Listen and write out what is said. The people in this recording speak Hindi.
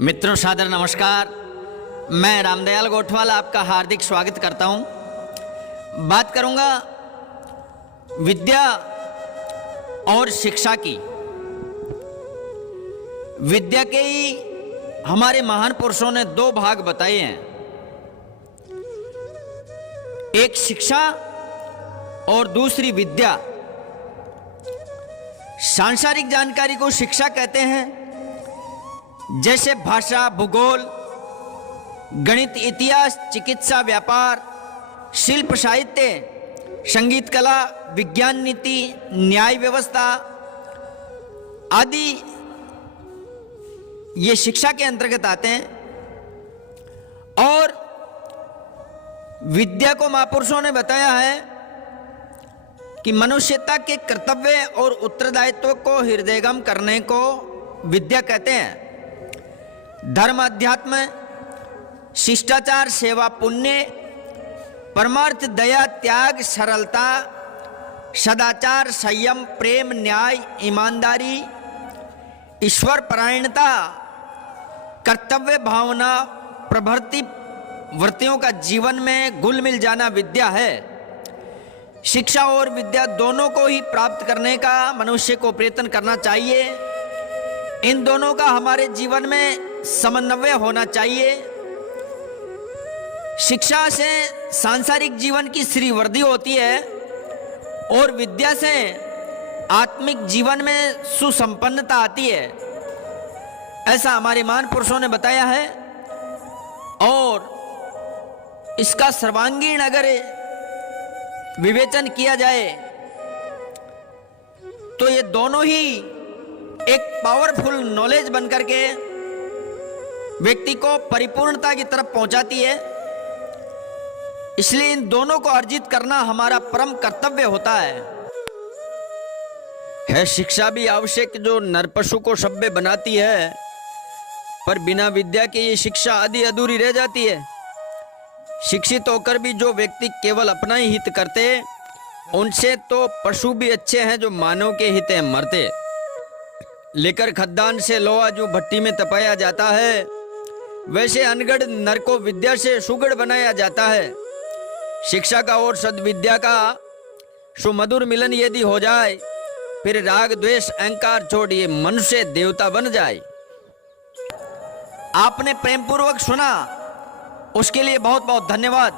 मित्रों सादर नमस्कार। मैं रामदयाल गोठवाल आपका हार्दिक स्वागत करता हूं। बात करूंगा विद्या और शिक्षा की। विद्या के ही हमारे महान पुरुषों ने दो भाग बताए हैं, एक शिक्षा और दूसरी विद्या। सांसारिक जानकारी को शिक्षा कहते हैं, जैसे भाषा, भूगोल, गणित, इतिहास, चिकित्सा, व्यापार, शिल्प, साहित्य, संगीत, कला, विज्ञान, नीति, न्याय व्यवस्था आदि ये शिक्षा के अंतर्गत आते हैं। और विद्या को महापुरुषों ने बताया है कि मनुष्यता के कर्तव्य और उत्तरदायित्व को हृदयंगम करने को विद्या कहते हैं। धर्म, अध्यात्म, शिष्टाचार, सेवा, पुण्य, परमार्थ, दया, त्याग, सरलता, सदाचार, संयम, प्रेम, न्याय, ईमानदारी, ईश्वर परायणता, कर्तव्य भावना प्रभृति वृत्तियों का जीवन में घुल मिल जाना विद्या है। शिक्षा और विद्या दोनों को ही प्राप्त करने का मनुष्य को प्रयत्न करना चाहिए। इन दोनों का हमारे जीवन में समन्वय होना चाहिए। शिक्षा से सांसारिक जीवन की श्री वृद्धि होती है और विद्या से आत्मिक जीवन में सुसंपन्नता आती है, ऐसा हमारे महान पुरुषों ने बताया है। और इसका सर्वांगीण अगर विवेचन किया जाए तो ये दोनों ही एक पावरफुल नॉलेज बनकर के व्यक्ति को परिपूर्णता की तरफ पहुंचाती है। इसलिए इन दोनों को अर्जित करना हमारा परम कर्तव्य होता है। शिक्षा भी आवश्यक जो नर पशु को सभ्य बनाती है, पर बिना विद्या के ये शिक्षा आधी अधूरी रह जाती है। शिक्षित होकर भी जो व्यक्ति केवल अपना ही हित करते, उनसे तो पशु भी अच्छे हैं जो मानव के हित में मरते। लेकर खद्दान से लोहा जो भट्टी में तपाया जाता है, वैसे अनगढ़ नर को विद्या से सुगढ़ बनाया जाता है। शिक्षा का और सद्विद्या का सुमधुर मिलन यदि हो जाए, फिर राग, द्वेष, अहंकार छोड़िए मनुष्य देवता बन जाए। आपने प्रेम पूर्वक सुना, उसके लिए बहुत बहुत धन्यवाद।